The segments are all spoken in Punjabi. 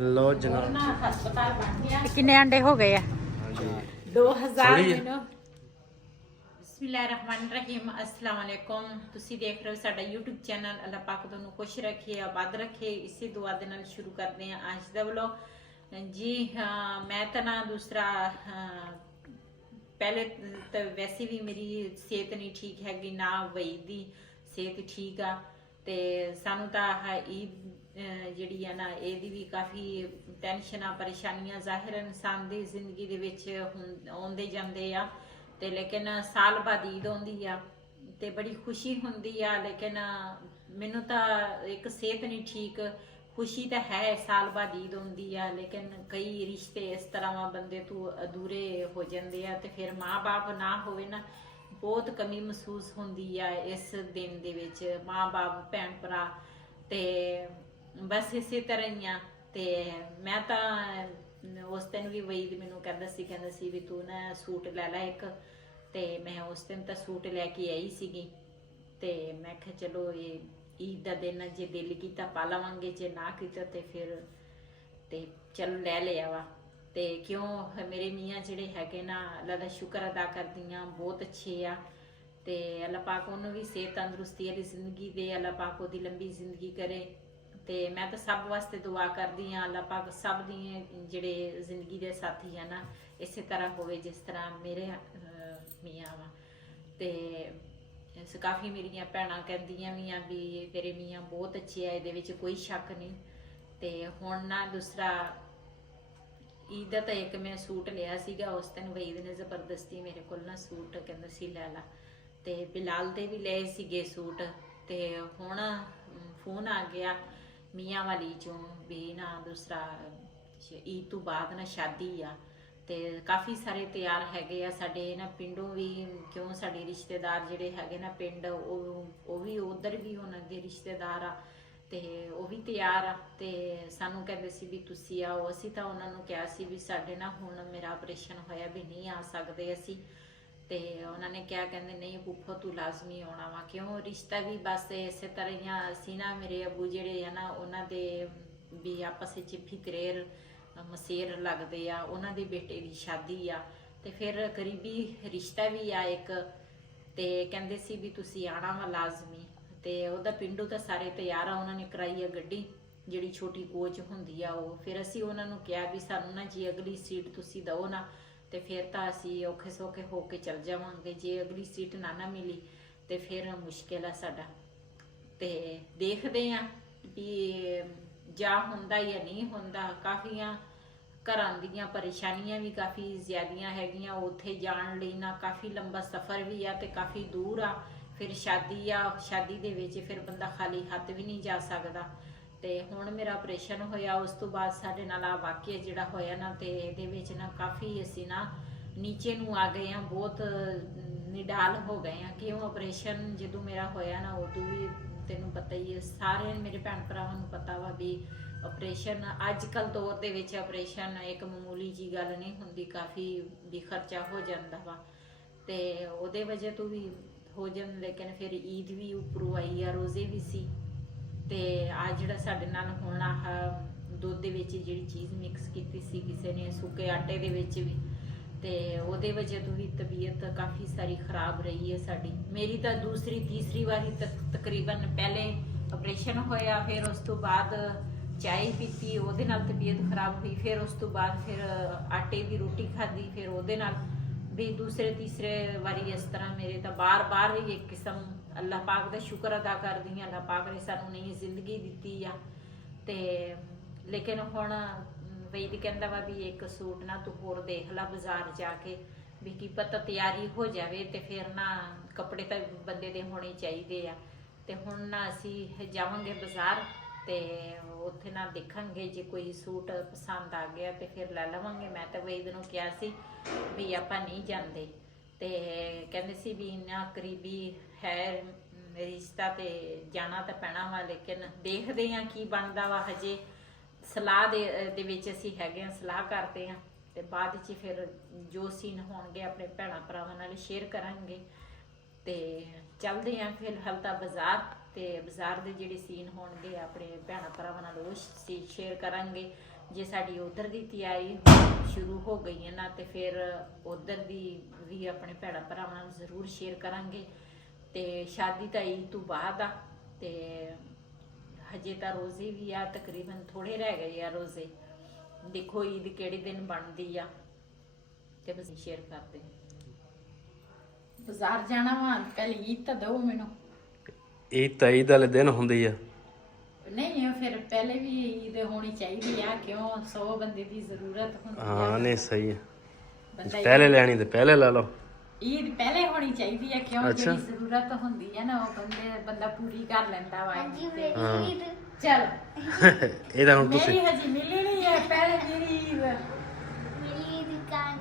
लो जनाब ਹਸਪਤਾਲ ਬਣ ਗਿਆ ਕਿੰਨੇ ਅੰਡੇ ਹੋ ਗਏ ਆ? 2000 ਥੋੜ੍ਹੀ ਮੈਨੂੰ ਬਿਸਮਿਲ੍ਲਾਹਿਰਰਹਿਮਾਨਿਰਰਹੀਮ अस्सलाम वालेकुम। ਤੁਸੀਂ ਦੇਖ ਰਹੇ ਹੋ ਸਾਡਾ YouTube ਚੈਨਲ। ਅੱਲਾਹ ਪਾਕ ਤੁਹਾਨੂੰ ਖੁਸ਼ ਰੱਖੇ, ਆਬਾਦ ਰੱਖੇ। ਇਸੇ ਦੁਆ ਦੇ ਨਾਲ ਸ਼ੁਰੂ ਕਰਦੇ ਹਾਂ ਅੱਜ ਦਾ ਵਲੋਗ। ਜੀ ਮੈਂ ਤਾਂ ਨਾ ਦੂਸਰਾ ਪਹਿਲੇ ਤਾਂ ਵੈਸੇ ਵੀ ਮੇਰੀ ਸਿਹਤ ਨਹੀਂ ਠੀਕ ਹੈਗੀ, ਨਾ ਵਈ ਦੀ ਸਿਹਤ ਠੀਕ ਆ। ਤੇ ਸਾਨੂੰ ਤਾਂ ਈਦ ਜਿਹੜੀ ਆ ਨਾ ਇਹਦੀ ਵੀ ਕਾਫੀ ਟੈਨਸ਼ਨਾਂ ਪਰੇਸ਼ਾਨੀਆਂ ਜ਼ਾਹਿਰ ਇਨਸਾਨ ਦੀ ਜ਼ਿੰਦਗੀ ਦੇ ਵਿੱਚ ਆਉਂਦੇ ਜਾਂਦੇ ਆ। ਤੇ ਲੇਕਿਨ ਸਾਲ ਬਾਅਦ ਈਦ ਆਉਂਦੀ ਆ ਤੇ ਬੜੀ ਖੁਸ਼ੀ ਹੁੰਦੀ ਆ। ਲੇਕਿਨ ਮੈਨੂੰ ਤਾਂ ਇੱਕ ਸਿਹਤ ਨਹੀਂ ਠੀਕ, ਖੁਸ਼ੀ ਤਾਂ ਹੈ ਸਾਲ ਬਾਅਦ ਈਦ ਆਉਂਦੀ ਆ, ਲੇਕਿਨ ਕਈ ਰਿਸ਼ਤੇ ਇਸ ਤਰ੍ਹਾਂ ਬੰਦੇ ਤੋਂ ਅਧੂਰੇ ਹੋ ਜਾਂਦੇ ਆ। ਤੇ ਫਿਰ ਮਾਂ-ਬਾਪ ਨਾ ਹੋਵੇ ਨਾ, ਬਹੁਤ ਕਮੀ ਮਹਿਸੂਸ ਹੁੰਦੀ ਆ ਇਸ ਦਿਨ ਦੇ ਵਿੱਚ। ਮਾਂ-ਬਾਪ, ਭੈਣ ਭਰਾ, ਤੇ ਬਸ ਇਸੇ ਤਰ੍ਹਾਂ ਹੀ ਆ। ਤੇ ਮੈਂ ਤਾਂ ਉਸ ਦਿਨ ਵੀ ਵਈਦ ਮੈਨੂੰ ਕਹਿੰਦਾ ਸੀ ਵੀ ਤੂੰ ਨਾ ਸੂਟ ਲੈ ਲੈ ਇੱਕ। ਤੇ ਮੈਂ ਉਸ ਦਿਨ ਤਾਂ ਸੂਟ ਲੈ ਕੇ ਆਈ ਸੀਗੀ। ਤੇ ਮੈਂ ਕਿਹਾ ਚਲੋ ਇਹ ਈਦ ਦਾ ਦਿਨ, ਜੇ ਦਿਲ ਕੀਤਾ ਪਾ ਲਵਾਂਗੇ, ਜੇ ਨਾ ਕੀਤਾ ਤੇ ਫਿਰ ਤੇ ਚਲ ਲੈ ਲਿਆ ਵਾ। ਤੇ ਕਿਉਂ ਮੇਰੇ ਮੀਆਂ ਜਿਹੜੇ ਹੈਗੇ ਨਾ, ਅੱਲਾ ਦਾ ਸ਼ੁਕਰ ਅਦਾ ਕਰਦੀ ਹਾਂ, ਬਹੁਤ ਅੱਛੇ ਆ। ਤੇ ਅੱਲਾ ਪਾਕ ਉਹਨੂੰ ਵੀ ਸਿਹਤ ਤੰਦਰੁਸਤੀ ਵਾਲੀ ਜ਼ਿੰਦਗੀ ਦੇ, ਅੱਲਾ ਪਾਕ ਉਹਦੀ ਲੰਬੀ ਜ਼ਿੰਦਗੀ ਕਰੇ। ਤੇ ਮੈਂ ਤਾਂ ਸਭ ਵਾਸਤੇ ਦੁਆ ਕਰਦੀ ਹਾਂ, ਅੱਲਾ ਪਾਕ ਸਭ ਦੀ ਜਿਹੜੇ ਜ਼ਿੰਦਗੀ ਦੇ ਸਾਥੀ ਆ ਨਾ ਇਸੇ ਤਰ੍ਹਾਂ ਹੋਵੇ ਜਿਸ ਤਰ੍ਹਾਂ ਮੇਰੇ ਮੀਆਂ ਵਾ। ਤੇ ਕਾਫੀ ਮੇਰੀਆਂ ਭੈਣਾਂ ਕਹਿੰਦੀਆਂ ਵੀ ਆ ਵੀ ਤੇਰੇ ਮੀਆਂ ਬਹੁਤ ਅੱਛੇ ਆ, ਇਹਦੇ ਵਿੱਚ ਕੋਈ ਸ਼ੱਕ ਨਹੀਂ। ਤੇ ਹੁਣ ਨਾ ਦੂਸਰਾ ਈਦ ਦਾ ਤਾਂ ਇੱਕ ਮੈਂ ਸੂਟ ਲਿਆ ਸੀਗਾ, ਉਸ ਦਿਨ ਵਈਦ ਨੇ ਜ਼ਬਰਦਸਤੀ ਮੇਰੇ ਕੋਲ ਨਾ ਸੂਟ ਕਹਿੰਦਾ ਸੀ ਲੈ ਲਾ। ਤੇ ਬਿਲਾਲ ਦੇ ਵੀ ਲਏ ਸੀਗੇ ਸੂਟ। ਤੇ ਹੁਣ ਫੋਨ ਆ ਗਿਆ ਮੀਆਂ ਵਾਲੀ ਚੋਂ ਵੀ ਨਾ ਦੂਸਰਾ ਈਦ ਤੋਂ ਬਾਅਦ ਨਾ ਸ਼ਾਦੀ ਆ। ਤੇ ਕਾਫੀ ਸਾਰੇ ਤਿਆਰ ਹੈਗੇ ਆ ਸਾਡੇ ਨਾ ਪਿੰਡੋਂ ਵੀ, ਕਿਉਂ ਸਾਡੇ ਰਿਸ਼ਤੇਦਾਰ ਜਿਹੜੇ ਹੈਗੇ ਨਾ ਪਿੰਡ, ਉਹ ਵੀ ਉਧਰ ਵੀ ਉਹਨਾਂ ਦੇ ਰਿਸ਼ਤੇਦਾਰ ਆ। ਤੇ ਉਹ ਵੀ ਤਿਆਰ ਆ। ਤੇ ਸਾਨੂੰ ਕਹਿੰਦੇ ਸੀ ਵੀ ਤੁਸੀਂ ਆਓ। ਅਸੀਂ ਤਾਂ ਉਹਨਾਂ ਨੂੰ ਕਿਹਾ ਸੀ ਵੀ ਸਾਡੇ ਨਾ ਹੁਣ ਮੇਰਾ ਆਪਰੇਸ਼ਨ ਹੋਇਆ ਵੀ ਨਹੀਂ ਆ ਸਕਦੇ ਅਸੀਂ। ਤੇ ਉਹਨਾਂ ਨੇ ਕਿਹਾ, ਕਹਿੰਦੇ ਨਹੀਂ ਪੁੱਫੋ ਤੂੰ ਲਾਜ਼ਮੀ ਆਉਣਾ ਵਾ, ਕਿਉਂ ਰਿਸ਼ਤਾ ਵੀ ਬਸ ਇਸੇ ਤਰ੍ਹਾਂ ਹੀ ਆ। ਅਸੀਂ ਨਾ ਮੇਰੇ ਅੱਬੂ ਜਿਹੜੇ ਆ ਨਾ ਉਹਨਾਂ ਦੇ ਵੀ ਆਪਸ ਵਿੱਚ ਫਿਤਰੇਰ ਮਸੇਰ ਲੱਗਦੇ ਆ, ਉਹਨਾਂ ਦੇ ਬੇਟੇ ਦੀ ਸ਼ਾਦੀ ਆ। ਤੇ ਫਿਰ ਕਰੀਬੀ ਰਿਸ਼ਤਾ ਵੀ ਆ ਇੱਕ। ਤੇ ਕਹਿੰਦੇ ਸੀ ਵੀ ਤੁਸੀਂ ਆਣਾ ਵਾ ਲਾਜ਼ਮੀ। ਤੇ ਉਹਦਾ ਪਿੰਡੋਂ ਤਾਂ ਸਾਰੇ ਤਿਆਰ ਆ, ਉਹਨਾਂ ਨੇ ਕਰਾਈ ਆ ਗੱਡੀ ਜਿਹੜੀ ਛੋਟੀ ਕੋਚ ਹੁੰਦੀ ਆ ਉਹ। ਫਿਰ ਅਸੀਂ ਉਹਨਾਂ ਨੂੰ ਕਿਹਾ ਵੀ ਸਾਨੂੰ ਨਾ ਜੀ ਅਗਲੀ ਸੀਟ ਤੁਸੀਂ ਦਿਓ ਨਾ, ਤੇ ਫਿਰ ਤਾਂ ਅਸੀਂ ਔਖੇ ਸੌਖੇ ਹੋ ਕੇ ਚੱਲ ਜਾਵਾਂਗੇ। ਜੇ ਅਗਲੀ ਸੀਟ ਨਾ ਮਿਲੀ ਤੇ ਫਿਰ ਮੁਸ਼ਕਿਲ ਆ ਸਾਡਾ। ਤੇ ਦੇਖਦੇ ਆ ਵੀ ਜਾਂ ਹੁੰਦਾ ਜਾਂ ਨਹੀਂ ਹੁੰਦਾ। ਕਾਫੀਆਂ ਘਰਾਂ ਦੀਆਂ ਪਰੇਸ਼ਾਨੀਆਂ ਵੀ ਕਾਫੀ ਜ਼ਿਆਦੀਆਂ ਹੈਗੀਆਂ ਉੱਥੇ ਜਾਣ ਲਈ ਨਾ, ਕਾਫੀ ਲੰਬਾ ਸਫ਼ਰ ਵੀ ਆ ਤੇ ਕਾਫੀ ਦੂਰ ਆ। ਫਿਰ ਸ਼ਾਦੀ ਆ, ਸ਼ਾਦੀ ਦੇ ਵਿੱਚ ਫਿਰ ਬੰਦਾ ਖਾਲੀ ਹੱਥ ਵੀ ਨਹੀਂ ਜਾ ਸਕਦਾ। ਤੇ ਹੁਣ ਮੇਰਾ ਆਪਰੇਸ਼ਨ ਹੋਇਆ, ਉਸ ਤੋਂ ਬਾਅਦ ਸਾਡੇ ਨਾਲ ਆ ਵਾਕਿਆ ਜਿਹੜਾ ਹੋਇਆ ਨਾ, ਤੇ ਇਹਦੇ ਵਿੱਚ ਨਾ ਕਾਫੀ ਅਸੀਂ ਨਾ ਨੀਚੇ ਨੂੰ ਆ ਗਏ ਆ, ਬਹੁਤ ਨਿਡਾਲ ਹੋ ਗਏ ਆ। ਕਿਉਂ ਆਪਰੇਸ਼ਨ ਜਦੋਂ ਮੇਰਾ ਹੋਇਆ ਨਾ, ਉਦੋਂ ਵੀ ਤੈਨੂੰ ਪਤਾ ਹੀ ਹੈ, ਸਾਰੇ ਮੇਰੇ ਭੈਣ ਭਰਾਵਾਂ ਨੂੰ ਪਤਾ ਵਾ ਵੀ ਆਪਰੇਸ਼ਨ ਅੱਜ ਕੱਲ੍ਹ ਦੌਰ ਦੇ ਵਿੱਚ ਆਪਰੇਸ਼ਨ ਇੱਕ ਮਾਮੂਲੀ ਜੀ ਗੱਲ ਨਹੀਂ ਹੁੰਦੀ, ਕਾਫੀ ਵੀ ਖਰਚਾ ਹੋ ਜਾਂਦਾ ਵਾ। ਤੇ ਉਹਦੇ ਵਜ੍ਹਾ ਤੋਂ ਵੀ ਹੋ ਜਾਣ। ਲੇਕਿਨ ਫਿਰ ਈਦ ਵੀ ਉੱਪਰੋਂ ਆਈ ਆ, ਰੋਜ਼ੇ ਵੀ ਸੀ। ਤੇ ਆ ਜਿਹੜਾ ਸਾਡੇ ਨਾਲ ਹੁਣ ਆਹ ਦੁੱਧ ਦੇ ਵਿੱਚ ਜਿਹੜੀ ਚੀਜ਼ ਮਿਕਸ ਕੀਤੀ ਸੀ ਕਿਸੇ ਨੇ, ਸੁੱਕੇ ਆਟੇ ਦੇ ਵਿੱਚ ਵੀ, ਤੇ ਉਹਦੇ ਵਜ੍ਹਾ ਤੋਂ ਵੀ ਤਬੀਅਤ ਕਾਫੀ ਸਾਰੀ ਖਰਾਬ ਰਹੀ ਹੈ ਸਾਡੀ। ਮੇਰੀ ਤਾਂ ਦੂਸਰੀ ਤੀਸਰੀ ਵਾਰੀ ਤਕਰੀਬਨ ਪਹਿਲੇ ਆਪਰੇਸ਼ਨ ਹੋਇਆ, ਫਿਰ ਉਸ ਤੋਂ ਬਾਅਦ ਚਾय ਪੀਤੀ, ਉਹਦੇ ਨਾਲ ਤਬੀਅਤ ਖਰਾਬ ਹੋਈ। ਫਿਰ ਉਸ ਤੋਂ ਬਾਅਦ ਫਿਰ ਆਟੇ ਦੀ ਰੋਟੀ ਖਾਧੀ, ਫਿਰ ਉਹਦੇ ਨਾਲ ਵੀ ਦੂਸਰੇ ਤੀਸਰੇ ਵਾਰੀ ਇਸ ਤਰ੍ਹਾਂ ਮੇਰੇ ਤਾਂ ਬਾਰ-ਬਾਰ ਹੀ ਇੱਕ ਕਿਸਮ। ਅੱਲਾਹ ਪਾਕ ਦਾ ਸ਼ੁਕਰ ਅਦਾ ਕਰਦੀ ਹਾਂ, ਅੱਲਾਹ ਪਾਕ ਨੇ ਸਾਨੂੰ ਨਈ ਜ਼ਿੰਦਗੀ ਦਿੱਤੀ ਆ। ਤੇ ਲੇਕਿਨ ਹੁਣ ਵਈਦ ਕਹਿੰਦਾ ਵਾ ਵੀ ਇੱਕ ਸੂਟ ਨਾ ਤੂੰ ਹੋਰ ਦੇਖ ਲਾ ਬਾਜ਼ਾਰ ਜਾ ਕੇ, ਵੀ ਕੀ ਪਤਾ ਤਿਆਰੀ ਹੋ ਜਾਵੇ ਤੇ ਫਿਰ ਨਾ ਕੱਪੜੇ ਤਾਂ ਬੰਦੇ ਦੇ ਹੋਣੇ ਚਾਹੀਦੇ ਆ। ਤੇ ਹੁਣ ਨਾ ਅਸੀਂ ਜਾਵਾਂਗੇ ਬਾਜ਼ਾਰ ਤੇ ਉੱਥੇ ਨਾ ਦੇਖਾਂਗੇ, ਜੇ ਕੋਈ ਸੂਟ ਪਸੰਦ ਆ ਗਿਆ ਤੇ ਫਿਰ ਲੈ ਲਵਾਂਗੇ। ਮੈਂ ਤਾਂ ਵਈਦ ਨੂੰ ਕਿਹਾ ਸੀ ਵੀ ਆਪਾਂ ਨਹੀਂ ਜਾਂਦੇ। ਤੇ ਕਹਿੰਦੇ ਸੀ ਵੀ ਇੰਨਾ ਕਰੀਬੀ ਹੈ ਰਿਸ਼ਤਾ ਤੇ ਜਾਣਾ ਤਾਂ ਪੈਣਾ ਵਾ, ਲੇਕਿਨ ਦੇਖਦੇ ਆ ਕੀ ਬਣਦਾ ਵਾ। ਹਜੇ ਸਲਾਹ ਦੇ ਵਿੱਚ ਅਸੀਂ ਹੈਗੇ ਆ, ਸਲਾਹ ਕਰਦੇ ਆ। ਤੇ ਬਾਅਦ 'ਚ ਫਿਰ ਜੋ ਸੀਨ ਹੋਣਗੇ ਆਪਣੇ ਭੈਣਾਂ ਭਰਾਵਾਂ ਨਾਲ ਸ਼ੇਅਰ ਕਰਾਂਗੇ। ਤੇ ਚੱਲਦੇ ਆ ਫਿਲਹਾਲ ਤਾਂ ਬਾਜ਼ਾਰ, ਤੇ ਬਾਜ਼ਾਰ ਦੇ ਜਿਹੜੇ ਸੀਨ ਹੋਣਗੇ ਆਪਣੇ ਭੈਣਾਂ ਭਰਾਵਾਂ ਨਾਲ ਉਹ ਸ਼ੇਅਰ ਕਰਾਂਗੇ। ਜੇ ਸਾਡੀ ਉਧਰ ਦੀ ਤਿਆਰੀ ਸ਼ੁਰੂ ਹੋ ਗਈ ਹੈ ਨਾ ਤੇ ਫਿਰ ਉਧਰ ਦੀ ਵੀ ਆਪਣੇ ਭੈਣਾਂ ਭਰਾਵਾਂ ਨਾਲ ਜ਼ਰੂਰ ਸ਼ੇਅਰ ਕਰਾਂਗੇ। ਤੇ ਸ਼ਾਦੀ ਤਾਂ ਈਦ ਤੋਂ ਬਾਅਦ ਆ ਤੇ ਹਜੇ ਤਾਂ ਰੋਜ਼ੇ ਵੀ ਆ, ਤਕਰੀਬਨ ਥੋੜੇ ਰਹਿ ਗਏ ਆ ਰੋਜ਼ੇ। ਦੇਖੋ ਈਦ ਕਿਹੜੇ ਦਿਨ ਬਣਦੀ ਆ ਤੇ ਬਸ ਸ਼ੇਅਰ ਕਰਦੇ। ਬਾਜ਼ਾਰ ਜਾਣਾ ਵਾ, ਪਹਿਲੇ ਈਦ ਤਾਂ ਦਿਓ ਮੈਨੂੰ। ਈਦ ਤਾਂ ਈਦ ਵਾਲੇ ਦਿਨ ਹੁੰਦੀ ਆ। ਨਹੀਂ ਫਿਰ ਪਹਿਲੇ ਵੀ ਈਦ ਹੋਣੀ ਚਾਹੀਦੀ ਆ, ਕਿਉਂ 100 ਬੰਦੇ ਦੀ ਜ਼ਰੂਰਤ ਹੁੰਦੀ ਆ। ਹਾਂ ਨਹੀਂ ਸਹੀ ਹੈ, ਪਹਿਲੇ ਲੈਣੀ ਤੇ ਪਹਿਲੇ ਲੈ ਲਓ। ਈਦ ਪਹਿਲੇ ਹੋਣੀ ਚਾਹੀਦੀ ਆ, ਕਿਉਂ ਜਿਹੜੀ ਜ਼ਰੂਰਤ ਹੁੰਦੀ ਆ ਨਾ ਉਹ ਬੰਦਾ ਪੂਰੀ ਕਰ ਲੈਂਦਾ ਵਾ। ਚਲ ਇਹ ਤਾਂ ਹੁਣ ਤੁਸੀਂ ਮੇਰੀ ਹਜੇ ਮਿਲੀ ਨਹੀਂ ਹੈ ਪਹਿਲੇ ਮੇਰੀ ਈਦ।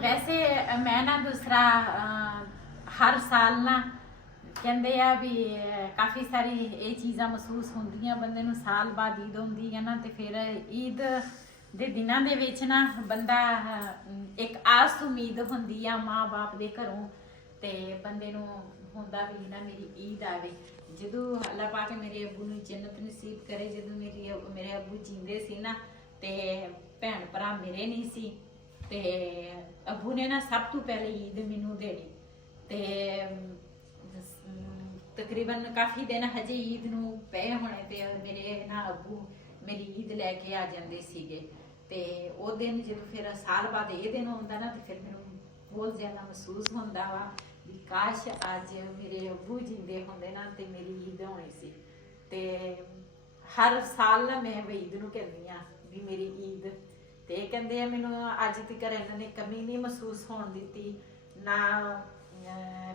ਵੈਸੇ ਮੈਂ ਨਾ ਦੂਸਰਾ ਹਰ ਸਾਲ ਨਾ ਕਹਿੰਦੇ ਆ ਵੀ ਕਾਫੀ ਸਾਰੀ ਇਹ ਚੀਜ਼ਾਂ ਮਹਿਸੂਸ ਹੁੰਦੀਆਂ ਬੰਦੇ ਨੂੰ, ਸਾਲ ਬਾਅਦ ਈਦ ਹੁੰਦੀ ਹੈ ਨਾ ਤੇ ਫਿਰ ਈਦ ਦੇ ਦਿਨਾਂ ਦੇ ਵਿੱਚ ਨਾ ਬੰਦਾ ਇੱਕ ਆਸ ਉਮੀਦ ਹੁੰਦੀ ਆ ਮਾਂ-ਬਾਪ ਦੇ ਘਰੋਂ, ਤੇ ਬੰਦੇ ਨੂੰ ਹੁੰਦਾ ਵੀ ਨਾ ਮੇਰੀ ਈਦ ਆਵੇ। ਜਦੋਂ ਅੱਲਾਹ ਪਾਕ ਮੇਰੇ ਅੱਬੂ ਨੂੰ ਜੰਨਤ ਨਸੀਬ ਕਰੇ, ਜਦੋਂ ਮੇਰੇ ਅੱਬੂ ਜਿੰਦੇ ਸੀ ਨਾ ਤੇ ਭੈਣ ਭਰਾ ਮੇਰੇ ਨਹੀਂ ਸੀ ਤੇ ਅੱਬੂ ਨੇ ਨਾ ਸਭ ਤੋਂ ਪਹਿਲੇ ਈਦ ਮੈਨੂੰ ਦੇਣੀ। ਤੇ ਤਕਰੀਬਨ ਕਾਫੀ ਦਿਨ ਹਜੇ ਈਦ ਨੂੰ ਪਏ ਹੋਣੇ ਤੇ ਮੇਰੇ ਨਾ ਅੱਬੂ ਮੇਰੀ ਈਦ ਲੈ ਕੇ ਆ ਜਾਂਦੇ ਸੀਗੇ। ਤੇ ਉਹ ਦਿਨ ਜਦੋਂ ਫਿਰ ਸਾਲ ਬਾਅਦ ਇਹ ਦਿਨ ਆਉਂਦਾ ਨਾ ਤੇ ਫਿਰ ਮੈਨੂੰ ਬਹੁਤ ਜ਼ਿਆਦਾ ਮਹਿਸੂਸ ਹੁੰਦਾ ਵਾ ਵੀ ਕਾਸ਼ ਅੱਜ ਮੇਰੇ ਅੱਬੂ ਜਿੰਦੇ ਹੁੰਦੇ ਨਾ ਤੇ ਮੇਰੀ ਈਦ ਹੋਣੀ ਸੀ। ਤੇ ਹਰ ਸਾਲ ਨਾ ਮੈਂ ਈਦ ਨੂੰ ਕਹਿੰਦੀ ਆ ਵੀ ਮੇਰੀ ਈਦ, ਤੇ ਇਹ ਕਹਿੰਦੇ ਆ ਮੈਨੂੰ ਅੱਜ ਤੱਕ ਇਹਨਾਂ ਨੇ ਕਮੀ ਨਹੀਂ ਮਹਿਸੂਸ ਹੋਣ ਦਿੱਤੀ ਨਾ।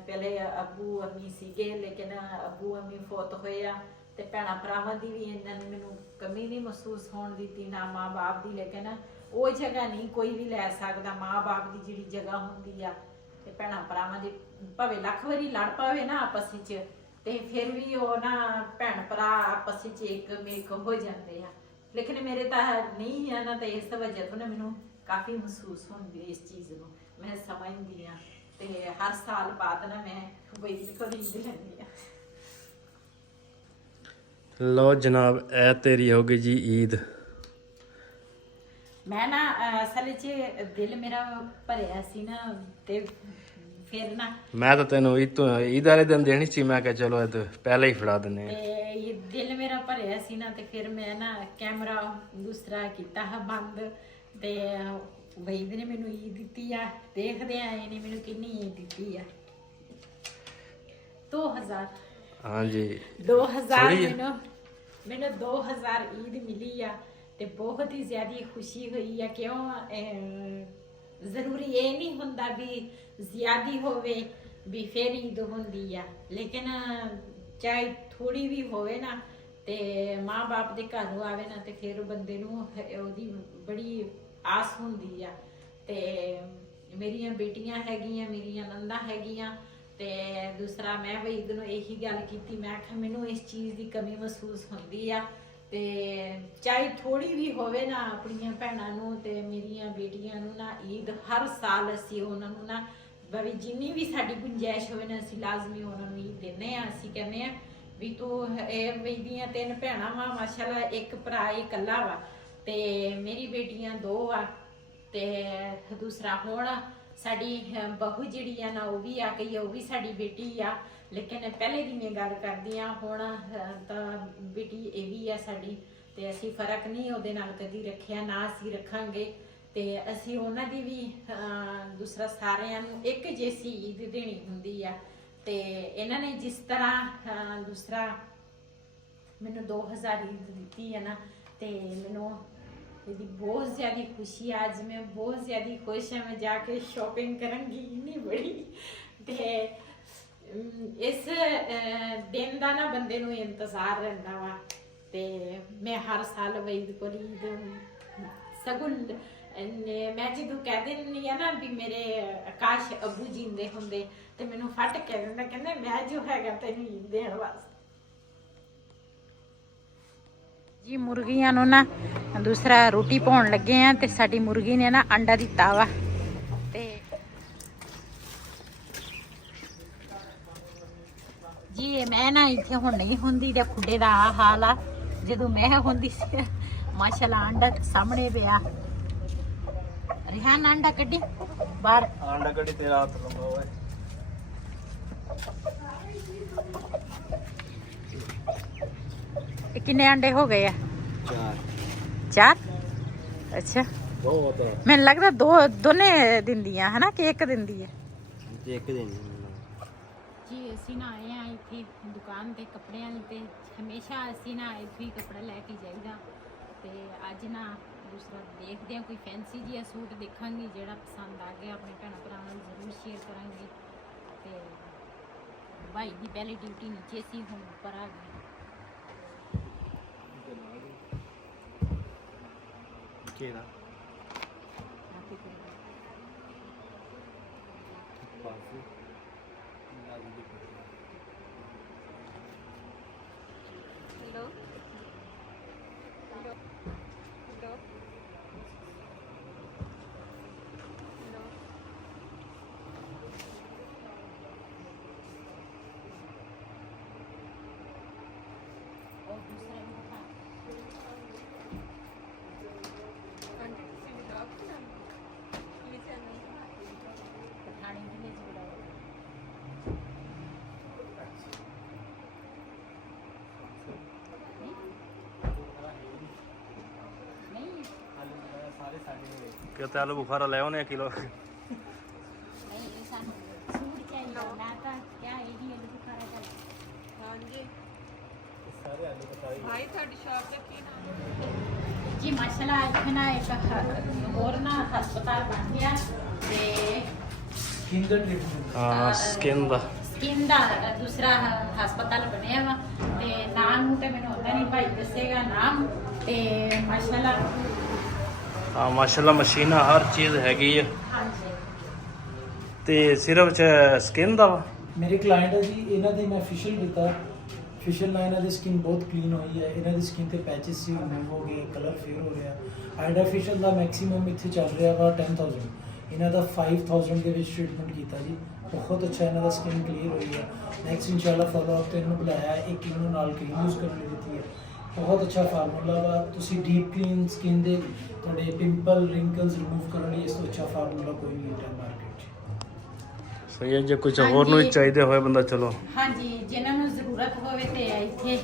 ਪਹਿਲੇ ਅੱਬੂ ਅੰਮੀ ਸੀਗੇ ਲੇਕਿਨ ਅੱਬੂ ਅੰਮੀ ਫੌਤ ਹੋਏ ਆ ਤੇ ਭੈਣਾਂ ਭਰਾਵਾਂ ਦੀ ਵੀ ਇਹਨਾਂ ਨੇ ਮੈਨੂੰ ਕਮੀ ਨਹੀਂ ਮਹਿਸੂਸ ਹੋਣ ਦਿੱਤੀ, ਨਾ ਮਾਂ ਬਾਪ ਦੀ। ਲੇਕਿਨ ਉਹ ਜਗ੍ਹਾ ਨਹੀਂ ਕੋਈ ਵੀ ਲੈ ਸਕਦਾ ਮਾਂ ਬਾਪ ਦੀ ਜਿਹੜੀ ਜਗ੍ਹਾ ਹੁੰਦੀ ਆ। ਤੇ ਭੈਣਾਂ ਭਰਾਵਾਂ ਦੀ ਭਾਵੇਂ ਲੱਖ ਵਾਰੀ ਲੜ ਪਾਵੇ ਨਾ ਆਪਸ ਵਿੱਚ ਤੇ ਫਿਰ ਵੀ ਉਹ ਨਾ ਭੈਣ ਭਰਾ ਆਪਸ ਵਿੱਚ ਇੱਕ ਮੇਕ ਹੋ ਜਾਂਦੇ ਆ। ਲੇਕਿਨ ਮੇਰੇ ਤਾਂ ਨਹੀਂ ਆ ਨਾ, ਤੇ ਇਸ ਵਜ੍ਹਾ ਤੋਂ ਨਾ ਮੈਨੂੰ ਕਾਫੀ ਮਹਿਸੂਸ ਹੁੰਦੀ ਇਸ ਚੀਜ਼ ਨੂੰ, ਮੈਂ ਸਮਝਦੀ ਆ। ਤੇ ਹਰ ਸਾਲ ਬਾਅਦ ਨਾ ਮੈਂ ਈਦ ਖਰੀਦ ਲੈਂਦੀ ਆ। ਲਓ ਜਨਾਬ, ਇਹ ਤੇਰੀ ਹੋ ਗਈ ਜੀ ਈਦ। ਮੈਂ ਨਾ ਅਸਲ 'ਚ ਦਿਲ ਮੇਰਾ ਭਰਿਆ ਸੀ ਨਾ ਤੇ ਫਿਰ ਨਾ ਮੈਂ ਤਾਂ ਤੈਨੂੰ ਈਦ ਵਾਲੇ ਦਿਨ ਦੇਣੀ ਸੀ, ਮੈਂ ਕਿਹਾ ਚਲੋ ਇਹ ਪਹਿਲਾਂ ਹੀ ਫੜਾ ਦਿੰਦੇ ਆ। ਤੇ ਇਹ ਦਿਲ ਮੇਰਾ ਭਰਿਆ ਸੀ ਨਾ ਤੇ ਫਿਰ ਮੈਂ ਨਾ ਕੈਮਰਾ ਦੂਸਰਾ ਕੀਤਾ ਹੈ ਬੰਦ। ਤੇ ਵਹੀਦ ਨੇ ਮੈਨੂੰ ਈਦ ਦਿੱਤੀ ਆ, ਦੇਖਦੇ ਆ ਇਹਨੇ ਮੈਨੂੰ ਕਿੰਨੀ ਈਦ ਦਿੱਤੀ ਆ। 2000। ਹਾਂਜੀ 2000 ਮੈਨੂੰ 2000 ਈਦ ਮਿਲੀ ਆ ਤੇ ਬਹੁਤ ਹੀ ਜ਼ਿਆਦਾ ਖੁਸ਼ੀ ਹੋਈ ਆ। ਕਿਉਂ ਜ਼ਰੂਰੀ ਇਹ ਨਹੀਂ ਹੁੰਦਾ ਵੀ ਜ਼ਿਆਦੀ ਹੋਵੇ ਵੀ ਫਿਰ ਈਦ ਹੁੰਦੀ ਆ, ਲੇਕਿਨ ਚਾਹੇ ਥੋੜੀ ਵੀ ਹੋਵੇ ਨਾ ਤੇ ਮਾਂ-ਬਾਪ ਦੇ ਘਰੋਂ ਆਵੇ ਨਾ ਤੇ ਫਿਰ ਬੰਦੇ ਨੂੰ ਉਹਦੀ ਬੜੀ ਆਸ ਹੁੰਦੀ ਆ। ਤੇ ਮੇਰੀਆਂ ਬੇਟੀਆਂ ਹੈਗੀਆਂ, ਮੇਰੀਆਂ ਨੰਦਾਂ ਹੈਗੀਆਂ। ਤੇ ਦੂਸਰਾ ਮੈਂ ਵੀ ਈਦ ਨੂੰ ਇਹੀ ਗੱਲ ਕੀਤੀ, ਮੈਂ ਕਿਹਾ ਮੈਨੂੰ ਇਸ ਚੀਜ਼ ਦੀ ਕਮੀ ਮਹਿਸੂਸ ਹੁੰਦੀ ਆ ਤੇ ਚਾਹੇ ਥੋੜੀ ਵੀ ਹੋਵੇ ਨਾ ਆਪਣੀਆਂ ਭੈਣਾਂ ਨੂੰ ਤੇ ਮੇਰੀਆਂ ਬੇਟੀਆਂ ਨੂੰ ਨਾ ਈਦ ਹਰ ਸਾਲ ਅਸੀਂ ਉਹਨਾਂ ਨੂੰ ਨਾ ਬਈ ਜਿੰਨੀ ਵੀ ਸਾਡੀ ਗੁੰਜਾਇਸ਼ ਹੋਵੇ ਨਾ ਅਸੀਂ ਲਾਜ਼ਮੀ ਉਹਨਾਂ ਨੂੰ ਈਦ ਦਿੰਦੇ ਆ। ਅਸੀਂ ਕਹਿੰਦੇ ਆ ਵੀ ਤੂੰ ਇਹ ਮੇਰੀਆਂ 3 ਭੈਣਾਂ ਵਾ, ਮਾਸ਼ਾਅੱਲਾ ਇੱਕ ਭਰਾ ਇਕੱਲਾ ਵਾ ਤੇ ਮੇਰੀ ਬੇਟੀਆਂ 2 ਆ। ਤੇ ਦੂਸਰਾ ਹੁਣ ਸਾਡੀ ਬਹੂ ਜਿਹੜੀ ਆ ਨਾ ਉਹ ਵੀ ਆ ਗਈ, ਉਹ ਵੀ ਸਾਡੀ ਬੇਟੀ ਆ। ਲੇਕਿਨ ਪਹਿਲੇ ਦੀ ਮੈਂ ਗੱਲ ਕਰਦੀ ਆ, ਹੁਣ ਤਾਂ ਬੇਟੀ ਇਹ ਵੀ ਆ ਸਾਡੀ ਤੇ ਅਸੀਂ ਫਰਕ ਨਹੀਂ ਉਹਦੇ ਨਾਲ ਕਦੀ ਰੱਖਿਆ, ਨਾ ਅਸੀਂ ਰੱਖਾਂਗੇ। ਤੇ ਅਸੀਂ ਉਹਨਾਂ ਦੀ ਵੀ ਦੂਸਰਾ ਸਾਰਿਆਂ ਨੂੰ ਇੱਕ ਜੈਸੀ ਈਦ ਦੇਣੀ ਹੁੰਦੀ ਆ। ਤੇ ਇਹਨਾਂ ਨੇ ਜਿਸ ਤਰ੍ਹਾਂ ਦੂਸਰਾ ਮੈਨੂੰ 2000 ਈਦ ਦਿੱਤੀ ਹੈ ਨਾ ਤੇ ਮੈਨੂੰ ਇਹਦੀ ਬਹੁਤ ਜ਼ਿਆਦਾ ਖੁਸ਼ੀ ਆ। ਅੱਜ ਮੈਂ ਬਹੁਤ ਜ਼ਿਆਦਾ ਖੁਸ਼ ਹਾਂ, ਮੈਂ ਜਾ ਕੇ ਸ਼ਾਪਿੰਗ ਕਰਾਂਗੀ ਇੰਨੀ ਬੜੀ। ਤੇ ਇਸ ਦਿਨ ਦਾ ਨਾ ਬੰਦੇ ਨੂੰ ਇੰਤਜ਼ਾਰ ਰਹਿੰਦਾ ਵਾ। ਤੇ ਮੈਂ ਹਰ ਸਾਲ ਈਦ ਕੋਲ ਸਗੋਂ ਮੈਂ ਜਦੋਂ ਕਹਿ ਦਿੰਦੀ ਆ ਨਾ ਵੀ ਮੇਰੇ ਆਕਾਸ਼ ਅੱਬੂ ਜਿੰਦੇ ਹੁੰਦੇ ਤੇ ਮੈਨੂੰ ਫਟ ਕਹਿ ਦਿੰਦਾ, ਕਹਿੰਦਾ ਮੈਂ ਜੋ ਹੈਗਾ ਤੈਨੂੰ ਈਦ ਦੇਣ ਵਾਸਤੇ। ਜੀ ਮੁਰਗੀਆਂ ਨੂੰ ਨਾ ਦੂਸਰਾ ਰੋਟੀ ਪਾਉਣ ਲੱਗੇ ਆ ਤੇ ਸਾਡੀ ਮੁਰਗੀ ਨੇ ਨਾ ਅੰਡਾ ਦਿੱਤਾ ਵਾ। ਤੇ ਜੀ ਮੈਂ ਨਾ ਇੱਥੇ ਹੁਣ ਨਹੀਂ ਹੁੰਦੀ ਤੇ ਖੁੱਡੇ ਦਾ ਆ ਹਾਲ ਆ। ਜਦੋਂ ਮੈਂ ਹੁੰਦੀ ਸੀ ਮਾਸ਼ਾਅੱਲਾ ਆਂਡਾ ਸਾਹਮਣੇ ਪਿਆ। ਰਿਹਾਨ ਆਂਡਾ ਕੱਢੀ ਬਾਹਰ। ਆਂਡਾ ਕੱਢੀ ਤੇਰਾ ਹੱਥ ਲੰਮਾ ਓਏ। ਇਹ ਕਿੰਨੇ ਆਂਡੇ ਹੋ ਗਏ ਆ? 4। ਅੱਛਾ ਬਹੁਤ ਮੈਨੂੰ ਲੱਗਦਾ ਦੋਨੇ ਦਿੰਦੀਆਂ ਹੈ ਨਾ ਕਿ ਇੱਕ ਦਿੰਦੀ ਹੈ? ਇੱਕ ਦਿਨ ਜੀ ਅਸੀਂ ਨਾ ਆਏ ਆ ਇੱਥੇ ਦੁਕਾਨ ਤੇ ਕੱਪੜਿਆਂ ਦੀ ਤੇ ਹਮੇਸ਼ਾ ਅਸੀਂ ਨਾ ਇੱਥੇ ਹੀ ਕੱਪੜਾ ਲੈ ਕੇ ਜਾਈਦਾ ਤੇ ਅੱਜ ਨਾ ਦੂਸਰਾ ਦੇਖਦੇ ਆ ਕੋਈ ਫੈਂਸੀ ਜਿਹਾ ਸੂਟ ਦੇਖਾਂਗੇ ਜਿਹੜਾ ਪਸੰਦ ਆ ਗਿਆ ਆਪਣੇ ਭੈਣਾਂ ਭਰਾਵਾਂ ਨਾਲ ਜ਼ਰੂਰ ਸ਼ੇਅਰ ਕਰਾਂਗੇ। ਤੇ ਭਾਈ ਦੀ ਪਹਿਲੀ ਡਿਊਟੀ ਨੀਚੇ ਸੀ, ਹੁਣ ਉੱਪਰ ਆ ਗਈ। ਕਿਹੜਾ और दूसरा भी दिखा। पठानी विलेज बुलाओ। नहीं ਕਿ ਤੇ ਆਲੂ ਬੁਖਾਰਾ ਲੈ ਆਉਨੇ ਕਿਲੋ। नहीं ऐसा नहीं सूट चाहिए ना था क्या यही आलू बुखारा का। ਸਾਰੇ ਆਲੂ ਬਤਾਈ ਭਾਈ ਤੁਹਾਡੀ ਸ਼ਾਪ ਦਾ ਕੀ ਨਾਮ ਹੈ? जी माशाल्लाह आज ना एक और ना हस्पताल बन गया ते ਹਾਂ ਸਕਿਨ ਦਾ ਸਕਿਨ ਦਾ ਦੂਸਰਾ ਹਸਪਤਾਲ ਬਣਿਆ ਵਾ ਤੇ ਨਾਮ ਨੂੰ ਤੇ ਮੈਨੂੰ ਹੁੰਦਾ ਨਹੀਂ, ਭਾਈ ਦੱਸੇਗਾ ਨਾਮ। ਤੇ ਮਾਸ਼ਾਅੱਲਾ ਹਾਂ ਮਾਸ਼ਾਅੱਲਾ ਮਸ਼ੀਨਾਂ ਹਰ ਚੀਜ਼ ਹੈਗੀ ਆ ਹਾਂਜੀ ਤੇ ਸਿਰਫ ਸਕਿਨ ਦਾ ਵਾ। ਮੇਰੇ ਕਲਾਇੰਟ ਹੈ ਜੀ, ਇਹਨਾਂ ਦੀ ਮੈਂ ਫੇਸ਼ੀਅਲ ਕੀਤਾ। ਫੇਸ਼ੀਅਲ ਨਾਲ ਇਹਨਾਂ ਦੀ ਸਕਿਨ ਬਹੁਤ ਕਲੀਨ ਹੋਈ ਹੈ। ਇਹਨਾਂ ਦੀ ਸਕਿਨ ਤੇ ਪੈਚਸ ਸੀ ਰਿਮੂਵ ਹੋ ਗਏ, ਕਲਰ ਫੇਅਰ ਹੋ ਰਿਹਾ। ਆਈਡਾ ਫੇਸ਼ੀਅਲ ਦਾ ਮੈਕਸਿਮਮ ਇੱਥੇ ਚੱਲ ਰਿਹਾ ਵਾ 10,000। ਇਹਨਾਂ ਦਾ 5,000 ਦੇ ਵਿੱਚ ਟ੍ਰੀਟਮੈਂਟ ਕੀਤਾ ਜੀ। ਬਹੁਤ ਅੱਛਾ ਇਹਨਾਂ ਦਾ ਸਕਿਨ ਕਲੀਅਰ ਹੋਈ ਹੈ। ਨੈਕਸਟ ਇਨਸ਼ਾਅੱਲਾ ਫੋਲੋ ਅਪ ਤੇ ਇਹਨੂੰ ਬੁਲਾਇਆ 1 ਕਿਲੋ ਨਾਲ ਕਰੀਮ ਯੂਜ਼ ਕਰਨ ਲਈ ਦਿੱਤੀ ਹੈ। ਬਹੁਤ ਅੱਛਾ ਫਾਰਮੂਲਾ ਵਾ। ਤੁਸੀਂ ਡੀਪ ਕਲੀਨ ਸਕਿਨ ਦੇ ਤੁਹਾਡੇ ਪਿੰਪਲ ਰਿੰਕਲਸ ਰਿਮੂਵ ਕਰਨ ਲਈ ਇਸ ਤੋਂ ਅੱਛਾ ਫਾਰਮੂਲਾ ਕੋਈ ਨਹੀਂ ਹੈ ਮਾਰਕੀਟ 'ਚ। ਸਹੀ ਹੈ, ਜੇ ਕੁਝ ਹੋਰ ਨੂੰ ਵੀ ਚਾਹੀਦੇ ਹੋਏ ਬੰਦਾ ਚਲੋ ਹਾਂਜੀ ਜਿਨ੍ਹਾਂ ਨੂੰ ਜ਼ਰੂਰਤ ਹੋਵੇ ਤੇ ਇੱਥੇ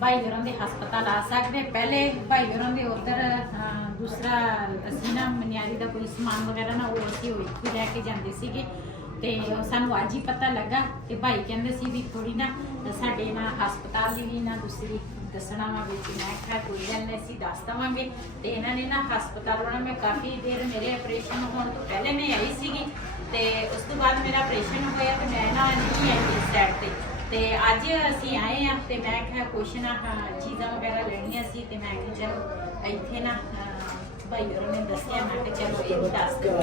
ਭਾਈ ਹੋਰਾਂ ਦੇ ਹਸਪਤਾਲ ਆ ਸਕਦੇ। ਪਹਿਲੇ ਭਾਈ ਹੋਰਾਂ ਦੇ ਉਧਰ ਦੂਸਰਾ ਅਸੀਂ ਨਾ ਮਨਿਆਰੀ ਦਾ ਕੋਈ ਸਮਾਨ ਵਗੈਰਾ ਨਾ ਉਹ ਅਸੀਂ ਇੱਥੇ ਲੈ ਕੇ ਜਾਂਦੇ ਸੀਗੇ ਤੇ ਸਾਨੂੰ ਅੱਜ ਹੀ ਪਤਾ ਲੱਗਾ ਤੇ ਭਾਈ ਕਹਿੰਦੇ ਸੀ ਵੀ ਥੋੜੀ ਨਾ ਸਾਡੇ ਨਾ ਹਸਪਤਾਲ ਦੀ ਵੀ ਨਾ ਦੂਸਰੀ ਦੱਸਣਾ ਵਾ ਵਿੱਚ। ਮੈਂ ਕਿਹਾ ਕੋਈ ਗੱਲ ਨਹੀਂ ਅਸੀਂ ਦੱਸ ਦੇਵਾਂਗੇ। ਤੇ ਇਹਨਾਂ ਨੇ ਨਾ ਹਸਪਤਾਲ ਵਾਲਾ ਮੈਂ ਕਾਫੀ ਦੇਰ ਮੇਰੇ ਆਪਰੇਸ਼ਨ ਹੋਣ ਤੋਂ ਪਹਿਲੇ ਮੈਂ ਆਈ ਸੀਗੀ ਤੇ ਉਸ ਤੋਂ ਬਾਅਦ ਮੇਰਾ ਆਪਰੇਸ਼ਨ ਹੋਇਆ ਤੇ ਮੈਂ ਨਾ ਨਹੀਂ ਆਈ ਇਸ ਸਾਈਡ ਤੇ ਅੱਜ ਅਸੀਂ ਆਏ ਆ ਤੇ ਮੈਂ ਕਿਹਾ ਕੁਛ ਨਾ ਚੀਜ਼ਾਂ ਵਗੈਰਾ ਲੈਣੀਆਂ ਸੀ ਤੇ ਮੈਂ ਕਿਹਾ ਚਲੋ ਇੱਥੇ ਨਾ ਭਾਈ ਹੋਰਾਂ ਨੇ ਦੱਸਿਆ, ਮੈਂ ਕਿਹਾ ਚਲੋ ਇਹ ਦੱਸ ਦਿਓ।